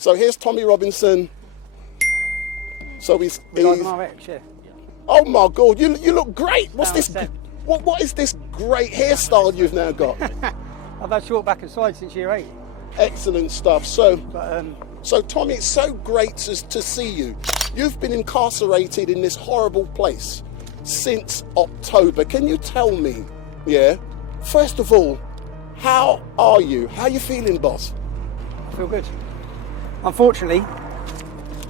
So here's Tommy Robinson. So he's RX, yeah. oh my God, you look great. What's this? 100%. What is this great hairstyle you've now got? I've had short back and side since year 8. Excellent stuff. So, But, so Tommy, it's so great to see you. You've been incarcerated in this horrible place since October. Can you tell me, first of all, how are you? How are you feeling, boss? I feel good. Unfortunately,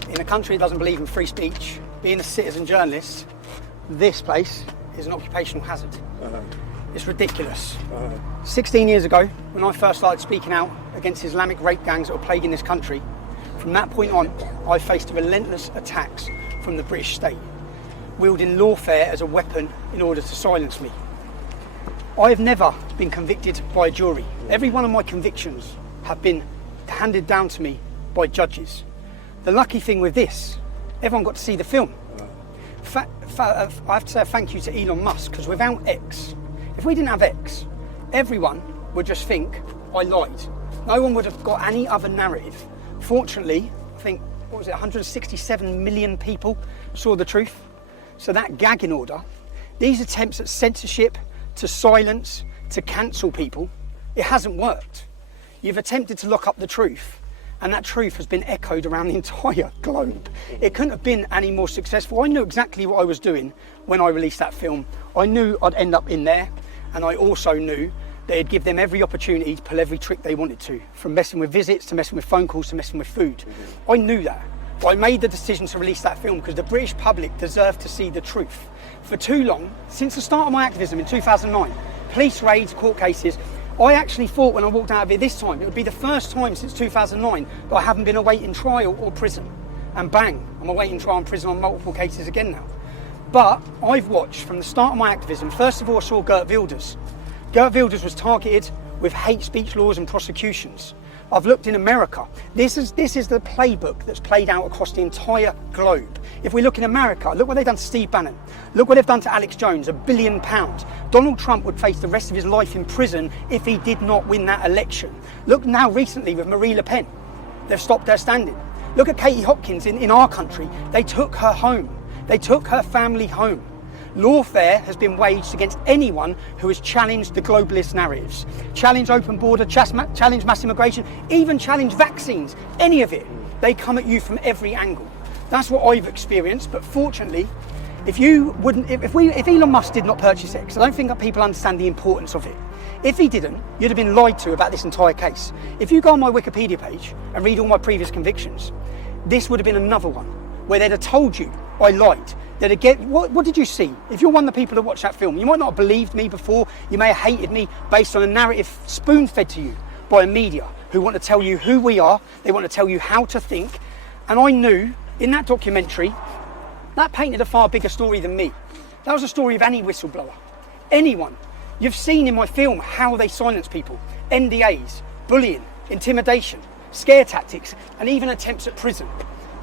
in a country that doesn't believe in free speech, being a citizen journalist, this place is an occupational hazard. It's ridiculous. 16 years ago, when I first started speaking out against Islamic rape gangs that were plaguing this country, from that point on, I faced relentless attacks from the British state, wielding lawfare as a weapon in order to silence me. I have never been convicted by a jury. Every one of my convictions have been handed down to me by judges. The lucky thing with this, everyone got to see the film. I have to say a thank you to Elon Musk, because without X, if we didn't have X, everyone would just think I lied. No one would have got any other narrative. Fortunately, I think, 167 million people saw the truth. So that gagging order, these attempts at censorship, to silence, to cancel people, it hasn't worked. You've attempted to lock up the truth, and that truth has been echoed around the entire globe. It couldn't have been any more successful. I knew exactly what I was doing when I released that film. I knew I'd end up in there, and I also knew that it'd give them every opportunity to pull every trick they wanted to, from messing with visits, to messing with phone calls, to messing with food. I knew that. But I made the decision to release that film because the British public deserved to see the truth. For too long, since the start of my activism in 2009, police raids, court cases, I actually thought when I walked out of it this time, it would be the first time since 2009 that I haven't been awaiting trial or prison. And bang, I'm awaiting trial and prison on multiple cases again now. But I've watched from the start of my activism. First of all, I saw Geert Wilders. Geert Wilders was targeted with hate speech laws and prosecutions. I've looked in America. This is the playbook that's played out across the entire globe. If we look in America, look what they've done to Steve Bannon. Look what they've done to Alex Jones, £1 billion. Donald Trump would face the rest of his life in prison if he did not win that election. Look now recently with Marie Le Pen. They've stopped her standing. Look at Katie Hopkins in our country. They took her home. They took her family home. Lawfare has been waged against anyone who has challenged the globalist narratives, challenged open border, challenged mass immigration, even challenged vaccines, any of it. They come at you from every angle. That's what I've experienced, but fortunately, if Elon Musk did not purchase X, I don't think that people understand the importance of it. If he didn't, you'd have been lied to about this entire case. If you go on my Wikipedia page and read all my previous convictions, this would have been another one where they'd have told you I lied. What did you see? If you're one of the people that watched that film, you might not have believed me before, you may have hated me based on a narrative spoon-fed to you by a media who want to tell you who we are, they want to tell you how to think, and I knew in that documentary, that painted a far bigger story than me. That was a story of any whistleblower, anyone. You've seen in my film how they silence people, NDAs, bullying, intimidation, scare tactics, and even attempts at prison.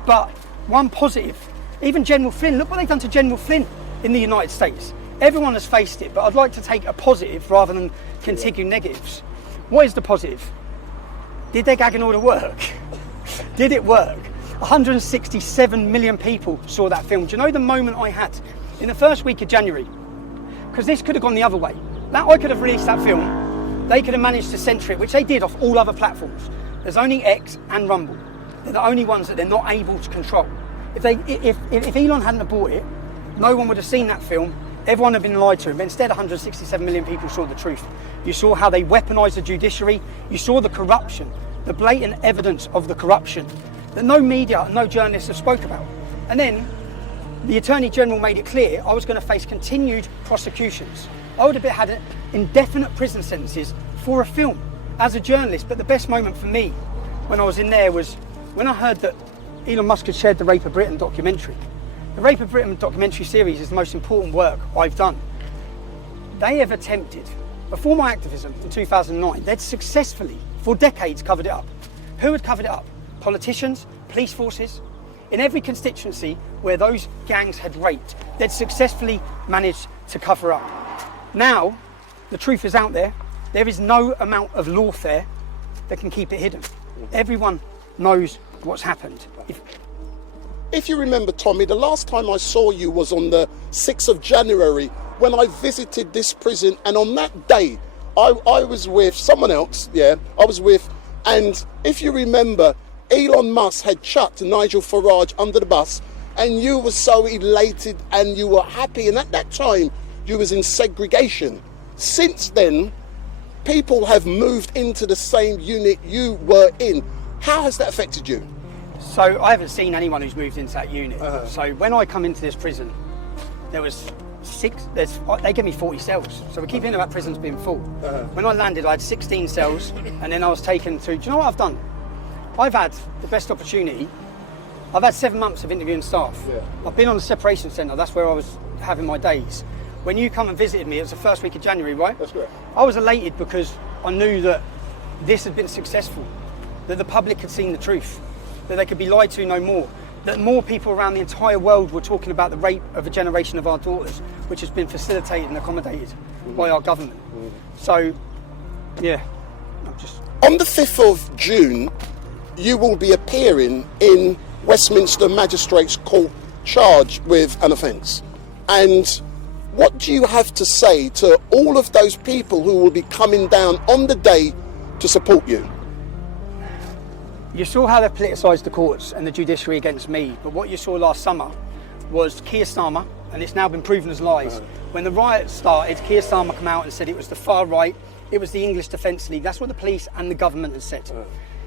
But one positive, even General Flynn, look what they've done to General Flynn in the United States. Everyone has faced it, but I'd like to take a positive rather than continue negatives. What is the positive? Did their gagging order work? Did it work? 167 million people saw that film. Do you know the moment I had in the first week of January? Because this could have gone the other way. I could have released that film. They could have managed to censor it, which they did off all other platforms. There's only X and Rumble. They're the only ones that they're not able to control. If Elon hadn't have bought it, no one would have seen that film. Everyone had been lied to. But instead, 167 million people saw the truth. You saw how they weaponised the judiciary. You saw the corruption, the blatant evidence of the corruption that no media and no journalists have spoke about. And then the Attorney General made it clear I was going to face continued prosecutions. I would have had indefinite prison sentences for a film as a journalist. But the best moment for me when I was in there was when I heard that Elon Musk had shared the Rape of Britain documentary. The Rape of Britain documentary series is the most important work I've done. They have attempted, before my activism in 2009, they'd successfully, for decades, covered it up. Who had covered it up? Politicians, police forces. In every constituency where those gangs had raped, they'd successfully managed to cover up. Now, the truth is out there. There is no amount of lawfare that can keep it hidden. Everyone knows what's happened. If you remember, Tommy, the last time I saw you was on the 6th of January when I visited this prison, and on that day I was with someone else, and if you remember, Elon Musk had chucked Nigel Farage under the bus, and you were so elated and you were happy, and at that time you was in segregation. Since then, people have moved into the same unit you were in. How has that affected you? So I haven't seen anyone who's moved into that unit. So when I come into this prison, there was they gave me 40 cells. So we keep hearing about prisons being full. When I landed, I had 16 cells, and then I was taken to, do you know what I've done? I've had the best opportunity. I've had 7 months of interviewing staff. I've been on the separation centre, that's where I was having my days. When you come and visited me, it was the first week of January, right? That's correct. I was elated because I knew that this had been successful, that the public had seen the truth, that they could be lied to no more, that more people around the entire world were talking about the rape of a generation of our daughters, which has been facilitated and accommodated by our government. So, yeah, I'm just... On the 5th of June, you will be appearing in Westminster Magistrates Court charged with an offence. And what do you have to say to all of those people who will be coming down on the day to support you? You saw how they politicised the courts and the judiciary against me, but what you saw last summer was Khieu Starmer, and it's now been proven as lies. When the riots started, Khieu Starmer came out and said it was the far right, it was the English Defence League. That's what the police and the government had said.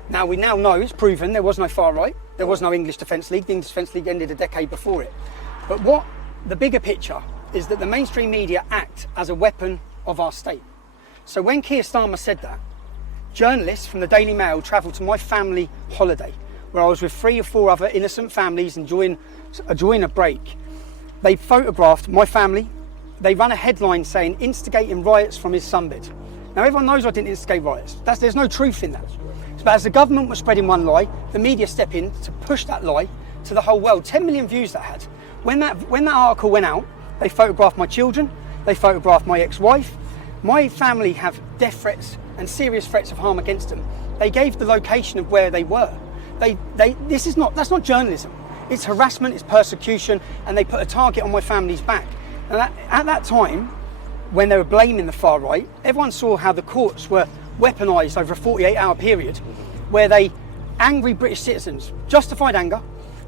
Now we now know, it's proven, there was no far right, there was no English Defence League. The English Defence League ended a decade before it. But what the bigger picture is that the mainstream media act as a weapon of our state. So when Khieu Starmer said that, journalists from the Daily Mail travelled to my family holiday, where I was with 3 or 4 other innocent families enjoying a break. They photographed my family. They ran a headline saying, "Instigating riots from his sunbed." Now everyone knows I didn't instigate riots. There's no truth in that. But as the government was spreading one lie, the media stepped in to push that lie to the whole world. 10 million views that had. When that article went out, they photographed my children, they photographed my ex-wife. My family have death threats and serious threats of harm against them. They gave the location of where they were. That's not journalism. It's harassment, it's persecution, and they put a target on my family's back. And at that time, when they were blaming the far right, everyone saw how the courts were weaponised over a 48-hour period, where angry British citizens, justified anger,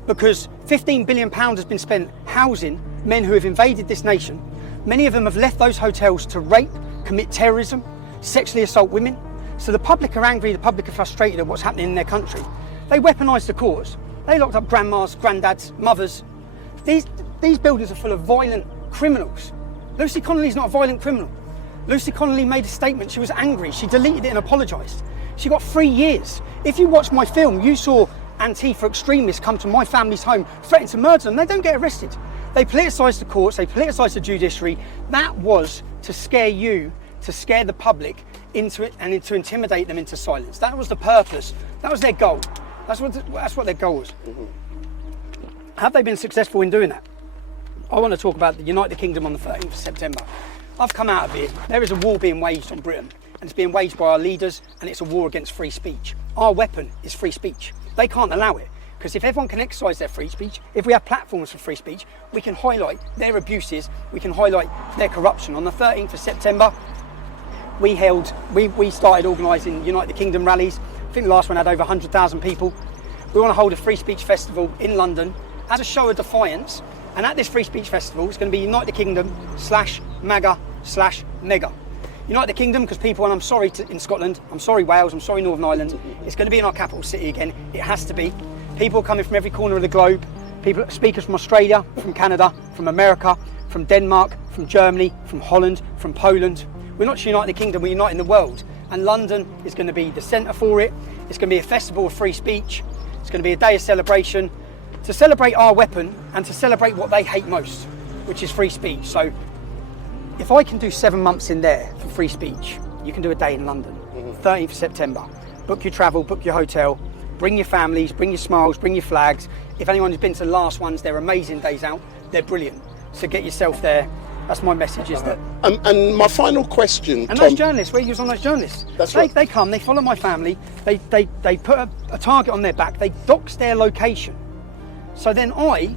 because £15 billion has been spent housing men who have invaded this nation. Many of them have left those hotels to rape, commit terrorism, sexually assault women. So the public are angry, the public are frustrated at what's happening in their country. They weaponised the courts. They locked up grandmas, granddads, mothers. These buildings are full of violent criminals. Lucy Connolly's not a violent criminal. Lucy Connolly made a statement, she was angry, she deleted it and apologised. She got 3 years. If you watched my film, you saw Antifa extremists come to my family's home, threaten to murder them. They don't get arrested. They politicised the courts, they politicised the judiciary. That was to scare you, to scare the public into it and to intimidate them into silence. That was the purpose. That was their goal. That's what their goal was. Have they been successful in doing that? I want to talk about the United Kingdom on the 13th of September. I've come out of it. There is a war being waged on Britain, and it's being waged by our leaders, and it's a war against free speech. Our weapon is free speech. They can't allow it, because if everyone can exercise their free speech, if we have platforms for free speech, we can highlight their abuses, we can highlight their corruption. On the 13th of September, we started organising United Kingdom rallies. I think the last one had over 100,000 people. We want to hold a free speech festival in London as a show of defiance. And at this free speech festival, it's going to be United Kingdom /MAGA/Mega. United Kingdom, because people, and I'm sorry in Scotland, I'm sorry Wales, I'm sorry Northern Ireland, it's going to be in our capital city again. It has to be. People coming from every corner of the globe, speakers from Australia, from Canada, from America, from Denmark, from Germany, from Holland, from Poland. We're not just uniting the kingdom, we're uniting the world. And London is going to be the centre for it. It's going to be a festival of free speech. It's going to be a day of celebration, to celebrate our weapon and to celebrate what they hate most, which is free speech. So if I can do 7 months in there for free speech, you can do a day in London, 13th of September. Book your travel, book your hotel, bring your families, bring your smiles, bring your flags. If anyone has been to the last ones, they're amazing days out. They're brilliant. So get yourself there. That's my message, is that... And my final question, And Tom, those journalists, where you was on those journalists, That's right. They come, they follow my family, they put a target on their back, they dox their location. So then I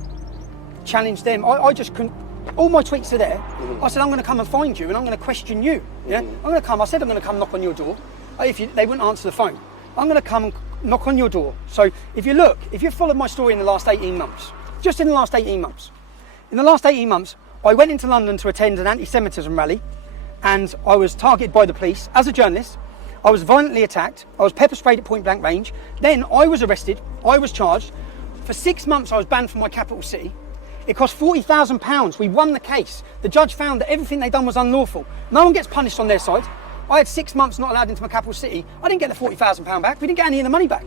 challenged them. I just couldn't... All my tweets are there. I said, I'm going to come and find you and I'm going to question you. Yeah, I'm going to come. I said I'm going to come knock on your door. They wouldn't answer the phone. I'm going to come and knock on your door. So if you followed my story in the last 18 months, just in the last 18 months, in the last 18 months, I went into London to attend an anti-Semitism rally, and I was targeted by the police as a journalist. I was violently attacked. I was pepper sprayed at point blank range. Then I was arrested. I was charged. For 6 months, I was banned from my capital city. It cost £40,000. We won the case. The judge found that everything they'd done was unlawful. No one gets punished on their side. I had 6 months not allowed into my capital city. I didn't get the £40,000 back. We didn't get any of the money back.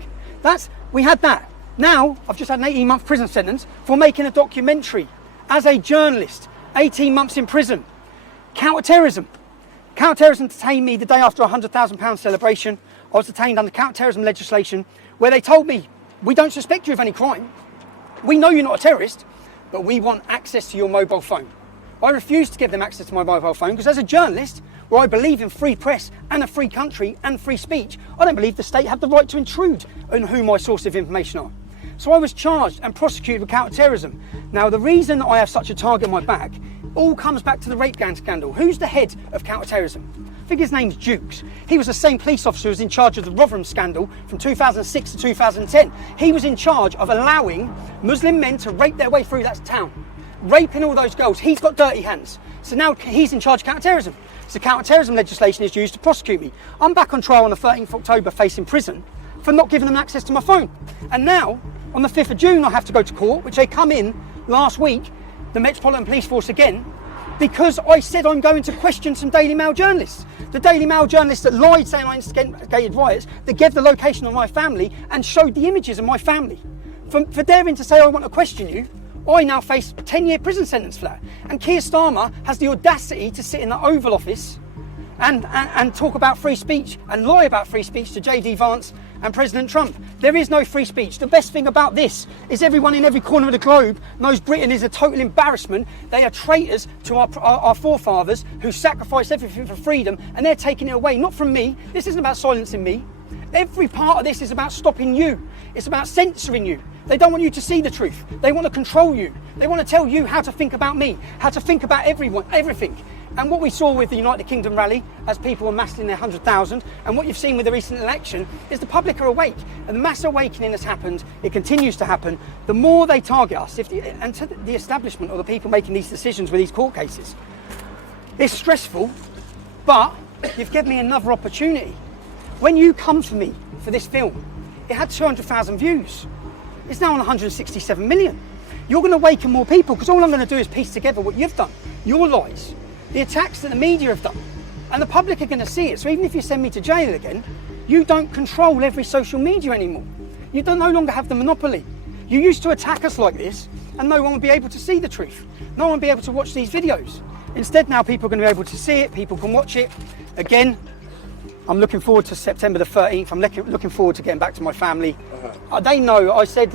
We had that. Now, I've just had an 18-month prison sentence for making a documentary as a journalist. 18 months in prison. Counter-terrorism. Counter-terrorism detained me the day after a £100,000 celebration. I was detained under counter-terrorism legislation where they told me, we don't suspect you of any crime. We know you're not a terrorist, but we want access to your mobile phone. I refused to give them access to my mobile phone because as a journalist, where I believe in free press and a free country and free speech, I don't believe the state had the right to intrude on who my source of information are. So I was charged and prosecuted with counter-terrorism. Now, the reason I have such a target on my back all comes back to the rape gang scandal. Who's the head of counter-terrorism? I think his name's Dukes. He was the same police officer who was in charge of the Rotherham scandal from 2006 to 2010. He was in charge of allowing Muslim men to rape their way through that town. Raping all those girls. He's got dirty hands. So now he's in charge of counter-terrorism. So counter-terrorism legislation is used to prosecute me. I'm back on trial on the 13th of October facing prison for not giving them access to my phone. And now, on the 5th of June, I have to go to court, which they come in last week, the Metropolitan Police Force again, because I said I'm going to question some Daily Mail journalists. The Daily Mail journalists that lied saying I instigated riots, that gave the location of my family and showed the images of my family. For daring to say I want to question you, I now face a 10-year prison sentence for that. And Keir Starmer has the audacity to sit in the Oval Office and talk about free speech and lie about free speech to JD Vance and President Trump. There is no free speech. The best thing about this is everyone in every corner of the globe knows Britain is a total embarrassment. They are traitors to our forefathers who sacrificed everything for freedom, and they're taking it away, not from me. This isn't about silencing me. Every part of this is about stopping you. It's about censoring you. They don't want you to see the truth. They want to control you. They want to tell you how to think about me, how to think about everyone, everything. And what we saw with the United Kingdom rally, as people were massed in their 100,000, and what you've seen with the recent election, is the public are awake. And the mass awakening has happened. It continues to happen. The more they target us, and to the establishment or the people making these decisions with these court cases, it's stressful, but you've given me another opportunity. When you come for me for this film, it had 200,000 views. It's now on 167 million. You're going to awaken more people because all I'm going to do is piece together what you've done, your lies, the attacks that the media have done, and the public are going to see it. So even if you send me to jail again, you don't control every social media anymore. You no longer have the monopoly. You used to attack us like this and no one would be able to see the truth. No one would be able to watch these videos. Instead now people are going to be able to see it, people can watch it. Again, I'm looking forward to September the 13th. I'm looking forward to getting back to my family. They know, I said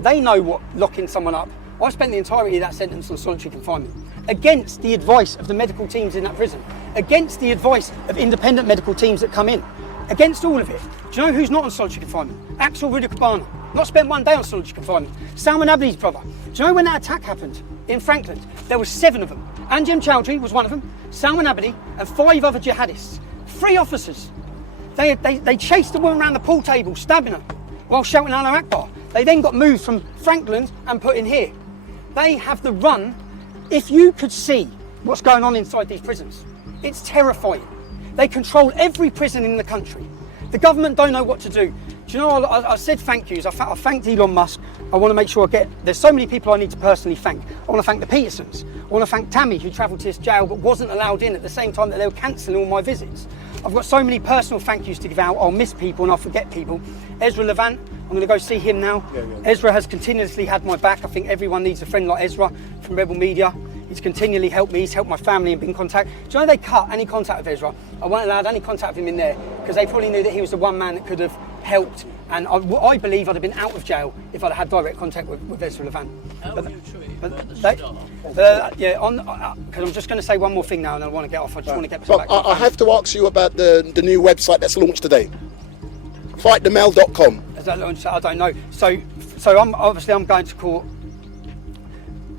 they know what locking someone up. I spent the entirety of that sentence on solitary confinement, against the advice of the medical teams in that prison, against the advice of independent medical teams that come in, against all of it. Do you know who's not on solitary confinement? Axel Rudikabana, not spent one day on solitary confinement. Salman Abdi's brother. Do you know when that attack happened in Frankland? There were 7 of them. Anjem Chowdhury was one of them, Salman Abdi, and 5 other jihadists. 3 officers. They chased the woman around the pool table, stabbing her, while shouting Allah Akbar. They then got moved from Frankland and put in here. They have the run. If you could see what's going on inside these prisons, it's terrifying. They control every prison in the country. The government don't know what to do. Do you know, I said thank yous. I thanked Elon Musk. I want to make sure there's so many people I need to personally thank. I want to thank the Petersons. I want to thank Tammy, who travelled to this jail but wasn't allowed in at the same time that they were cancelling all my visits. I've got so many personal thank yous to give out. I'll miss people and I'll forget people. Ezra Levant, I'm going to go see him now. Yeah. Ezra has continuously had my back. I think everyone needs a friend like Ezra from Rebel Media. He's continually helped me. He's helped my family and been in contact. Do you know they cut any contact with Ezra? I weren't allowed any contact with him in there because they probably knew that he was the one man that could have helped, and I believe I'd have been out of jail if I'd had direct contact with Ezra Levant. How were you treated at the start? Because I'm just going to say one more thing now, and I want to get off. I just want to get back. But I have to ask you about the new website that's launched today. Fightthemail.com. Is that launched? I don't know. So I'm going to court.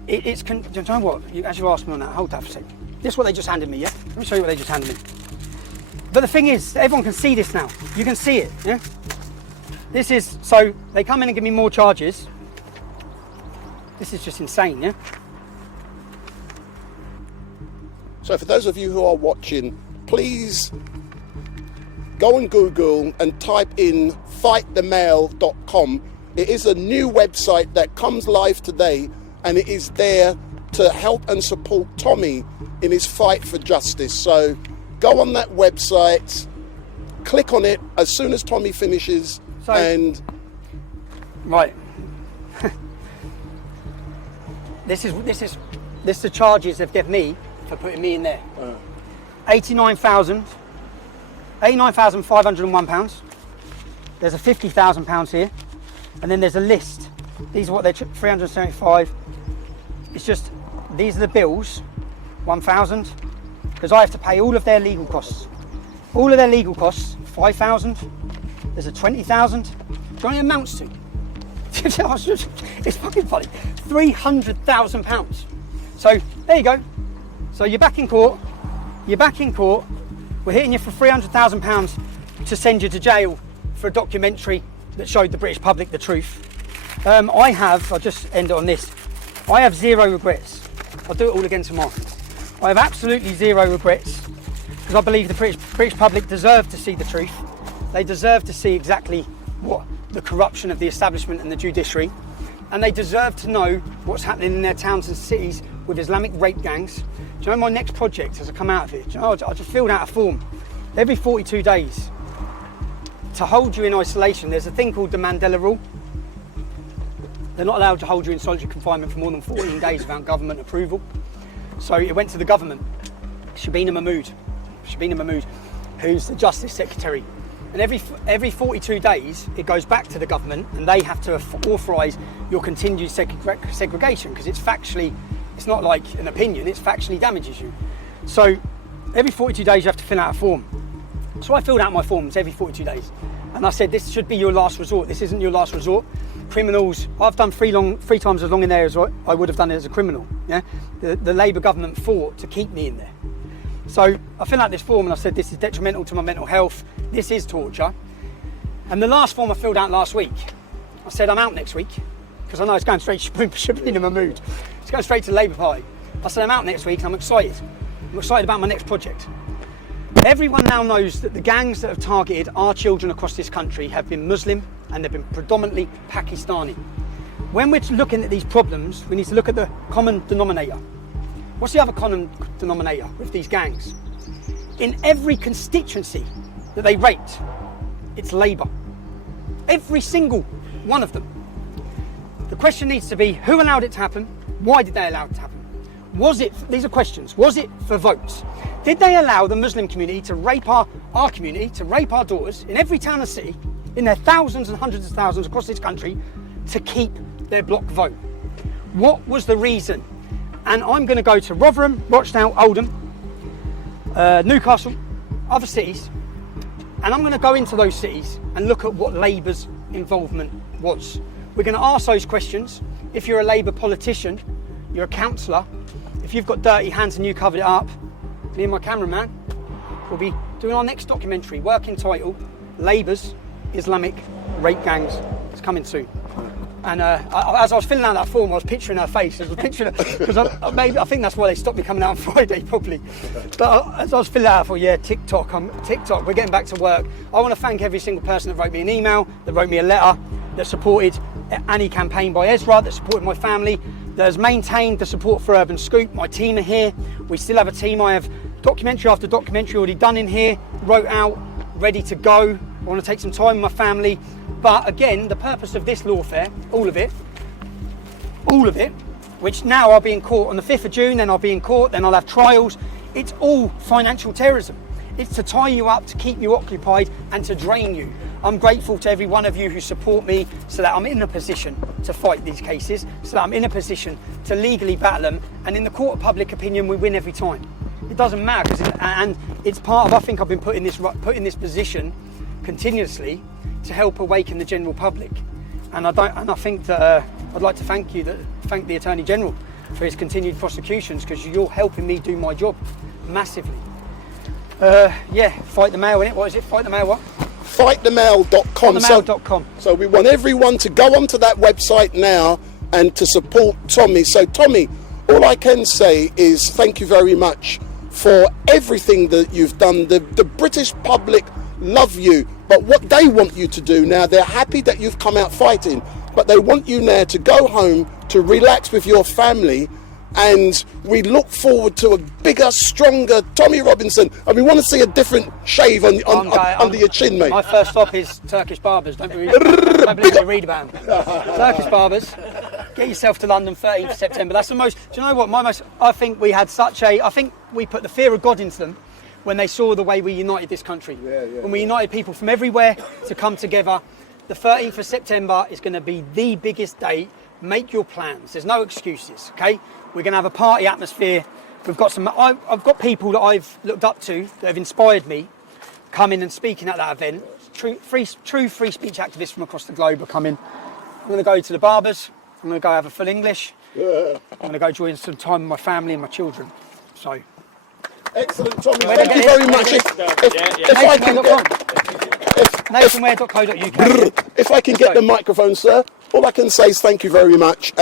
Do you know what? As you asked me on that, hold that for a second. This is what they just handed me, yeah? Let me show you what they just handed me. But the thing is, everyone can see this now. You can see it, yeah? This is, so they come in and give me more charges. This is just insane, yeah? So for those of you who are watching, please go on Google and type in fightthemail.com. It is a new website that comes live today, and it is there to help and support Tommy in his fight for justice. So go on that website, click on it as soon as Tommy finishes, and... Right. This is the charges they've given me for putting me in there. £89,501. There's a £50,000 here, and then there's a list. These are what they're 375. It's just, these are the bills, 1,000, because I have to pay all of their legal costs. All of their legal costs, 5,000. There's a 20,000. Do you know what it amounts to? It's fucking funny. £300,000. So there you go. So you're back in court. We're hitting you for £300,000 to send you to jail for a documentary that showed the British public the truth. I'll just end it on this. I have zero regrets. I'll do it all again tomorrow. I have absolutely zero regrets, because I believe the British public deserve to see the truth. They deserve to see exactly what the corruption of the establishment and the judiciary, and they deserve to know what's happening in their towns and cities with Islamic rape gangs. Do you know my next project as I come out of it? Do you know, I just filled out a form. Every 42 days, to hold you in isolation, there's a thing called the Mandela Rule. They're not allowed to hold you in solitary confinement for more than 14 days without government approval. So it went to the government, Shabina Mahmood, who's the Justice Secretary. And every 42 days, it goes back to the government, and they have to authorise your continued segregation, because it's not like an opinion, it factually damages you. So every 42 days, you have to fill out a form. So I filled out my forms every 42 days. And I said, this should be your last resort. This isn't your last resort. Criminals, I've done three times as long in there as I would have done it as a criminal. Yeah, the Labour government fought to keep me in there. So I filled out this form and I said, this is detrimental to my mental health. This is torture. And the last form I filled out last week, I said, I'm out next week, because I know it's going straight to Shabina Mahmood. It's going straight to the Labour Party. I said, I'm out next week and I'm excited. I'm excited about my next project. Everyone now knows that the gangs that have targeted our children across this country have been Muslim, and they've been predominantly Pakistani. When we're looking at these problems, we need to look at the common denominator. What's the other common denominator with these gangs? In every constituency that they raped, it's Labour. Every single one of them. The question needs to be, who allowed it to happen? Why did they allow it to happen? These are questions, was it for votes? Did they allow the Muslim community to rape our community, to rape our daughters in every town and city, in their thousands and hundreds of thousands across this country, to keep their block vote? What was the reason? And I'm going to go to Rotherham, Rochdale, Oldham, Newcastle, other cities, and I'm going to go into those cities and look at what Labour's involvement was. We're going to ask those questions. If you're a Labour politician, you're a councillor, if you've got dirty hands and you covered it up, me and my cameraman will be doing our next documentary, working title, Labour's Islamic Rape Gangs. It's coming soon. And as I was filling out that form, I was picturing her face. I was picturing her, because I think that's why they stopped me coming out on Friday, probably. But as I was filling out, I thought, yeah, TikTok, we're getting back to work. I want to thank every single person that wrote me an email, that wrote me a letter, that supported any campaign by Ezra, that supported my family, that has maintained the support for Urban Scoop. My team are here. We still have a team. I have documentary after documentary already done in here, wrote out, ready to go. I want to take some time with my family. But again, the purpose of this lawfare, all of it, which now I'll be in court on the 5th of June, then I'll be in court, then I'll have trials. It's all financial terrorism. It's to tie you up, to keep you occupied, and to drain you. I'm grateful to every one of you who support me so that I'm in a position to fight these cases, so that I'm in a position to legally battle them, and in the court of public opinion, we win every time. It doesn't matter, and it's part of, I think I've been put in this position continuously to help awaken the general public. And I think that I'd like to thank the Attorney General for his continued prosecutions, because you're helping me do my job massively. Fight the mail, innit? What is it? Fight the mail what? Fightthemail.com. Fightthemail.com. So we want everyone to go onto that website now and to support Tommy. So Tommy, all I can say is thank you very much for everything that you've done. The British public love you, but what they want you to do now, they're happy that you've come out fighting, but they want you now to go home, to relax with your family, and we look forward to a bigger, stronger Tommy Robinson, and we want to see a different shave under your chin, mate. My first stop is Turkish barbers. Don't believe me, read about them. Turkish barbers. Get yourself to London, 13th of September. That's the most. Do you know what? I think we had I think we put the fear of God into them when they saw the way we united this country. When we united people from everywhere to come together. The 13th of September is going to be the biggest day. Make your plans. There's no excuses, okay? We're going to have a party atmosphere. I've got people that I've looked up to that have inspired me coming and speaking at that event. True free speech activists from across the globe are coming. I'm going to go to the barbers. I'm going to go have a full English. I'm going to go join some time with my family and my children. So. Excellent, Tommy. Thank you very much. Nationware.co.uk. If I can get the microphone, sir, all I can say is thank you very much.